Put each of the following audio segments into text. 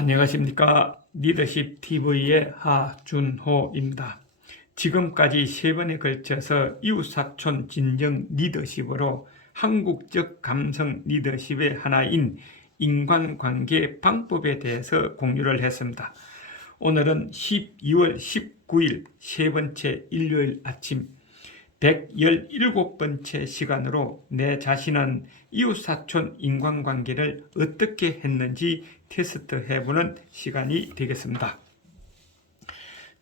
안녕하십니까. 리더십 TV의 하준호입니다. 지금까지 3번에 걸쳐서 이웃사촌 진정 리더십으로 한국적 감성 리더십의 하나인 인간관계 방법에 대해서 공유를 했습니다. 오늘은 12월 19일 세 번째 일요일 아침 117번째 시간으로 내 자신은 이웃사촌 인간관계를 어떻게 했는지 테스트해보는 시간이 되겠습니다.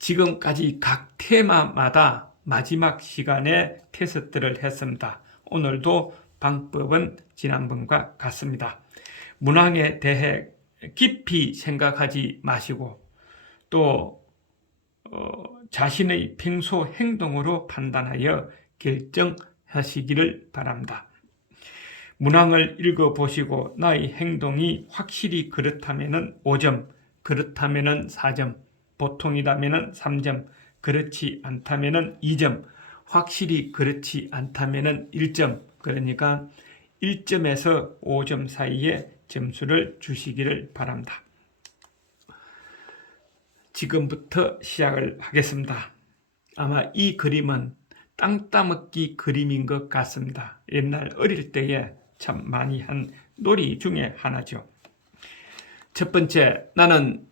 지금까지 각 테마마다 마지막 시간에 테스트를 했습니다. 오늘도 방법은 지난번과 같습니다. 문항에 대해 깊이 생각하지 마시고 또 자신의 평소 행동으로 판단하여 결정하시기를 바랍니다. 문항을 읽어보시고 나의 행동이 확실히 그렇다면 5점, 그렇다면 4점, 보통이라면 3점, 그렇지 않다면 2점, 확실히 그렇지 않다면 1점, 그러니까 1점에서 5점 사이에 점수를 주시기를 바랍니다. 지금부터 시작을 하겠습니다. 아마 이 그림은 땅 따먹기 그림인 것 같습니다. 옛날 어릴 때에 참 많이 한 놀이 중에 하나죠. 첫 번째, 나는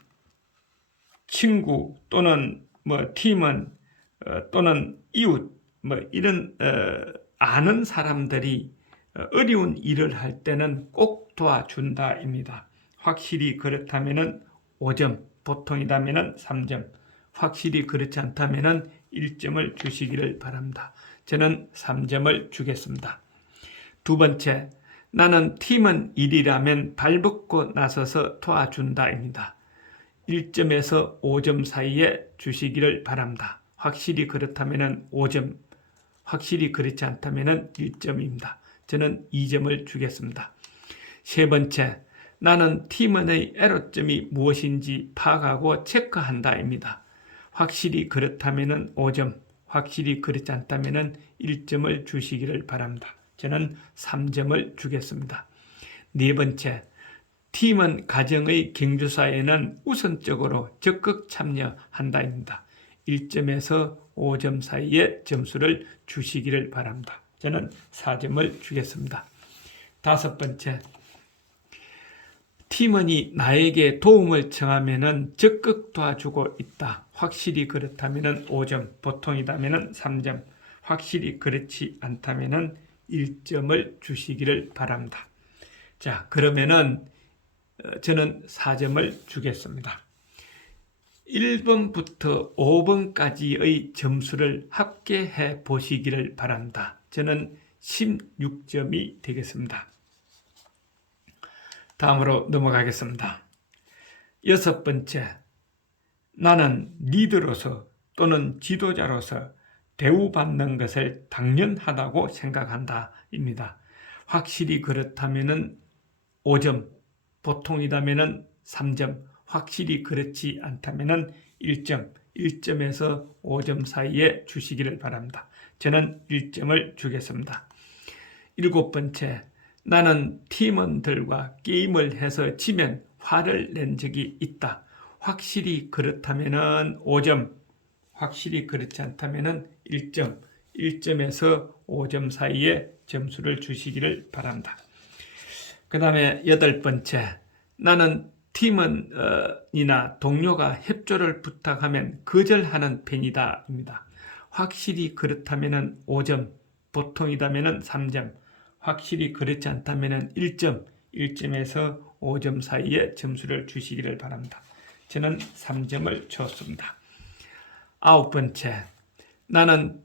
친구 또는 팀원 또는 이웃 이런 아는 사람들이 어려운 일을 할 때는 꼭 도와준다입니다. 확실히 그렇다면 5점, 보통이라면 3점, 확실히 그렇지 않다면 1점을 주시기를 바랍니다. 저는 3점을 주겠습니다. 두 번째, 나는 팀원 일이라면 발벗고 나서서 도와준다입니다. 1점에서 5점 사이에 주시기를 바랍니다. 확실히 그렇다면 5점, 확실히 그렇지 않다면 1점입니다. 저는 2점을 주겠습니다. 세 번째, 나는 팀원의 애로점이 무엇인지 파악하고 체크한다입니다. 확실히 그렇다면 5점, 확실히 그렇지 않다면 1점을 주시기를 바랍니다. 저는 3점을 주겠습니다. 네 번째, 팀원 가정의 경주사에는 우선적으로 적극 참여한다입니다. 1점에서 5점 사이에 점수를 주시기를 바랍니다. 저는 4점을 주겠습니다. 다섯 번째, 팀원이 나에게 도움을 청하면 적극 도와주고 있다. 확실히 그렇다면 5점, 보통이라면 3점, 확실히 그렇지 않다면 1점을 주시기를 바랍니다. 자, 그러면은 저는 4점을 주겠습니다. 1번부터 5번까지의 점수를 합계해 보시기를 바랍니다. 저는 16점이 되겠습니다. 다음으로 넘어가겠습니다. 여섯 번째, 나는 리더로서 또는 지도자로서 대우받는 것을 당연하다고 생각한다 입니다. 확실히 그렇다면 5점, 보통이라면 3점, 확실히 그렇지 않다면 1점, 1점에서 5점 사이에 주시기를 바랍니다. 저는 1점을 주겠습니다. 일곱 번째, 나는 팀원들과 게임을 해서 지면 화를 낸 적이 있다. 확실히 그렇다면 5점, 확실히 그렇지 않다면 1점, 1점에서 5점 사이에 점수를 주시기를 바랍니다. 그 다음에 여덟 번째, 나는 팀원이나 동료가 협조를 부탁하면 거절하는 편이다 입니다. 확실히 그렇다면 5점, 보통이라면 3점, 확실히 그렇지 않다면 1점, 1점에서 5점 사이에 점수를 주시기를 바랍니다. 저는 3점을 줬습니다. 아홉 번째, 나는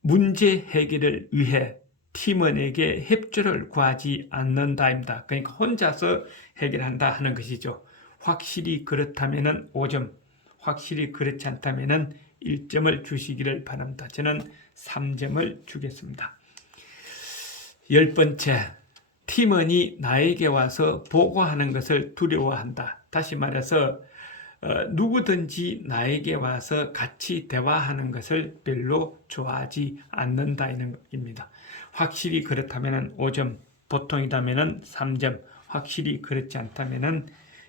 문제 해결을 위해 팀원에게 협조를 구하지 않는다입니다. 그러니까 혼자서 해결한다 하는 것이죠. 확실히 그렇다면 5점, 확실히 그렇지 않다면 1점을 주시기를 바랍니다. 저는 3점을 주겠습니다. 열 번째, 팀원이 나에게 와서 보고하는 것을 두려워한다. 다시 말해서 누구든지 나에게 와서 같이 대화하는 것을 별로 좋아하지 않는다는 겁니다. 확실히 그렇다면 5점, 보통이라면 3점, 확실히 그렇지 않다면은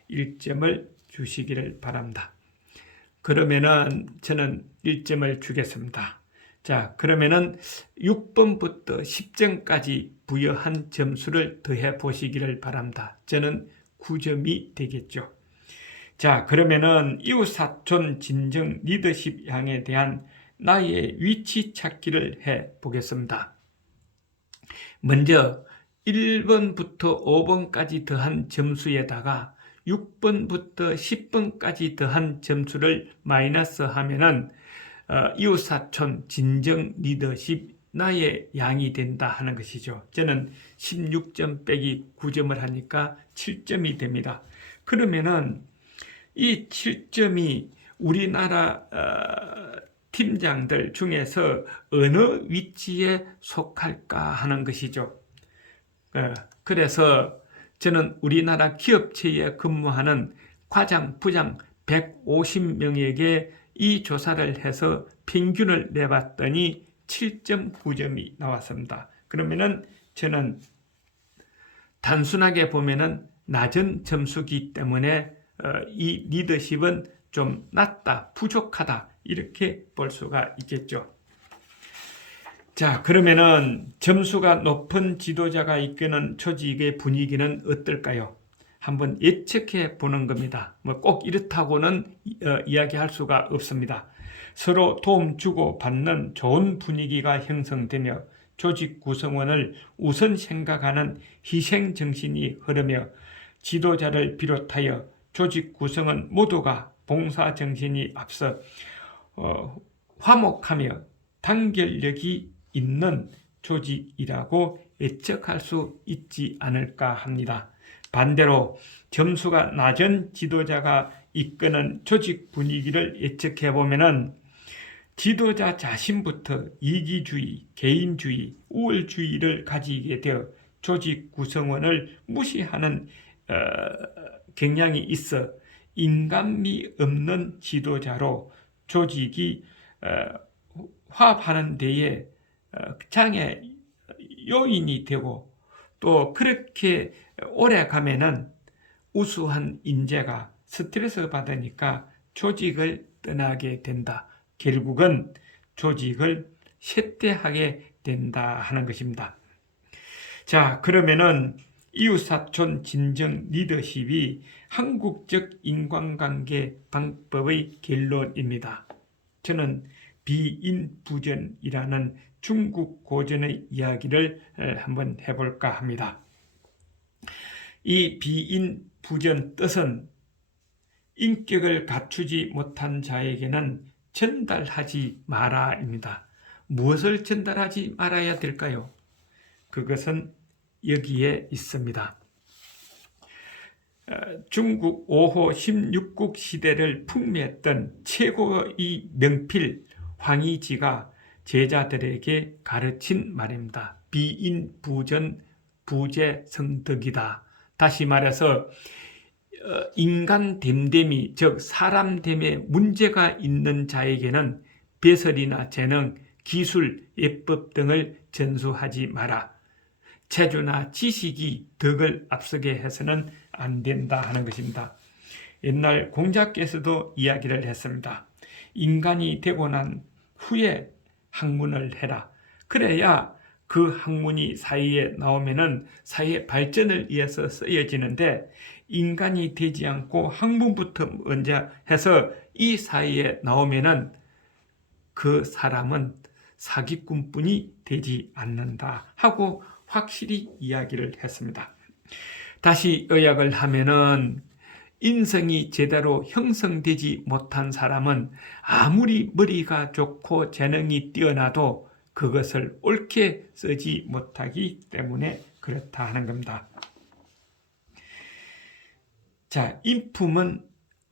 1점을 주시기를 바랍니다. 그러면은 저는 1점을 주겠습니다. 자, 그러면은 6번부터 10점까지 부여한 점수를 더해 보시기를 바랍니다. 저는 9점이 되겠죠. 자, 그러면은 이웃사촌 진정 리더십 향에 대한 나의 위치 찾기를 해 보겠습니다. 먼저 1번부터 5번까지 더한 점수에다가 6번부터 10번까지 더한 점수를 마이너스 하면은 이웃사촌 진정 리더십 나의 양이 된다 하는 것이죠. 저는 16점 빼기 9점을 하니까 7점이 됩니다. 그러면은 이 7점이 우리나라 팀장들 중에서 어느 위치에 속할까 하는 것이죠. 그래서 저는 우리나라 기업체에 근무하는 과장, 부장 150명에게 이 조사를 해서 평균을 내봤더니 7.9점이 나왔습니다. 그러면은 저는 단순하게 보면은 낮은 점수기 때문에 이 리더십은 좀 낮다, 부족하다 이렇게 볼 수가 있겠죠. 자, 그러면은 점수가 높은 지도자가 이끄는 조직의 분위기는 어떨까요? 한번 예측해 보는 겁니다. 뭐 꼭 이렇다고는 이야기할 수가 없습니다. 서로 도움 주고 받는 좋은 분위기가 형성되며 조직 구성원을 우선 생각하는 희생 정신이 흐르며 지도자를 비롯하여 조직 구성원 모두가 봉사 정신이 앞서 화목하며 단결력이 있는 조직이라고 예측할 수 있지 않을까 합니다. 반대로 점수가 낮은 지도자가 이끄는 조직 분위기를 예측해 보면은 지도자 자신부터 이기주의, 개인주의, 우월주의를 가지게 되어 조직 구성원을 무시하는 경향이 있어 인간미 없는 지도자로 조직이 화합하는 데에 장애 요인이 되고 또 그렇게 오래 가면은 우수한 인재가 스트레스 받으니까 조직을 떠나게 된다. 결국은 조직을 쇠퇴하게 된다 하는 것입니다. 자, 그러면은 이웃사촌 진정 리더십이 한국적 인간관계 방법의 결론입니다. 저는 비인부전이라는 중국 고전의 이야기를 한번 해볼까 합니다. 이 비인부전 뜻은 인격을 갖추지 못한 자에게는 전달하지 마라입니다. 무엇을 전달하지 말아야 될까요? 그것은 여기에 있습니다. 중국 5호 16국 시대를 풍미했던 최고의 명필 황희지가 제자들에게 가르친 말입니다. 비인부전 부재성덕이다. 다시 말해서 인간 됨됨이, 즉 사람됨에 문제가 있는 자에게는 배설이나 재능, 기술, 예법 등을 전수하지 마라. 체주나 지식이 덕을 앞서게 해서는 안 된다 하는 것입니다. 옛날 공자께서도 이야기를 했습니다. 인간이 되고 난 후에 학문을 해라. 그래야 그 학문이 사회에 나오면은 사회 발전을 위해서 쓰여지는데 인간이 되지 않고 학문부터 먼저 해서 이 사회에 나오면은 그 사람은 사기꾼뿐이 되지 않는다 하고 확실히 이야기를 했습니다. 다시 요약을 하면은 인성이 제대로 형성되지 못한 사람은 아무리 머리가 좋고 재능이 뛰어나도 그것을 옳게 쓰지 못하기 때문에 그렇다 하는 겁니다. 자, 인품은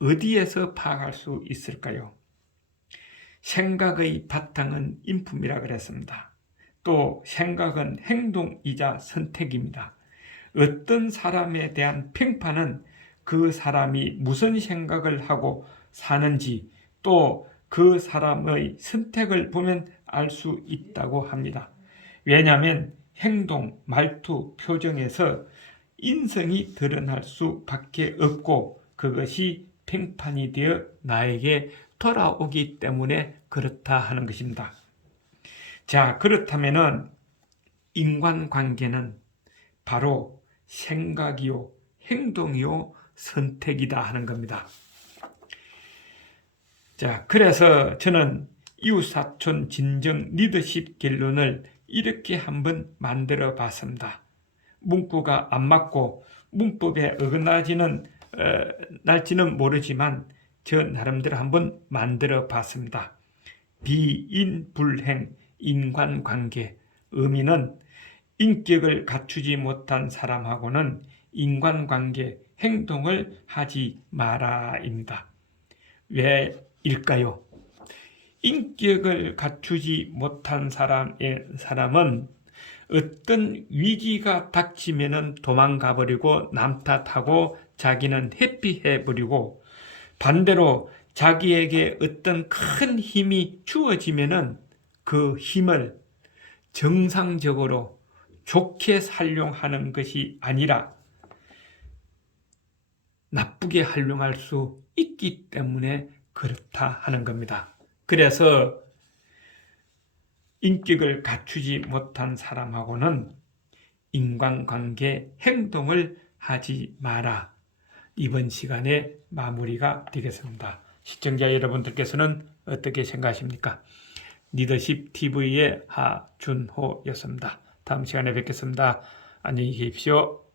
어디에서 파악할 수 있을까요? 생각의 바탕은 인품이라 그랬습니다. 또 생각은 행동이자 선택입니다. 어떤 사람에 대한 평판은 그 사람이 무슨 생각을 하고 사는지 또 그 사람의 선택을 보면 알 수 있다고 합니다. 왜냐하면 행동, 말투, 표정에서 인성이 드러날 수밖에 없고 그것이 평판이 되어 나에게 돌아오기 때문에 그렇다 하는 것입니다. 자, 그렇다면은 인간관계는 바로 생각이요, 행동이요, 선택이다 하는 겁니다. 자, 그래서 저는 이웃사촌 진정 리더십 결론을 이렇게 한번 만들어 봤습니다. 문구가 안 맞고 문법에 어긋나지는 날지는 모르지만 저 나름대로 한번 만들어 봤습니다. 비인불행 인간관계, 의미는 인격을 갖추지 못한 사람하고는 인간관계 행동을 하지 마라입니다. 왜일까요? 인격을 갖추지 못한 사람은 어떤 위기가 닥치면은 도망가 버리고 남 탓하고 자기는 회피해 버리고, 반대로 자기에게 어떤 큰 힘이 주어지면은 그 힘을 정상적으로 좋게 활용하는 것이 아니라 나쁘게 활용할 수 있기 때문에 그렇다 하는 겁니다. 그래서 인격을 갖추지 못한 사람하고는 인간관계 행동을 하지 마라. 이번 시간에 마무리가 되겠습니다. 시청자 여러분들께서는 어떻게 생각하십니까? 리더십 TV의 하준호였습니다. 다음 시간에 뵙겠습니다. 안녕히 계십시오.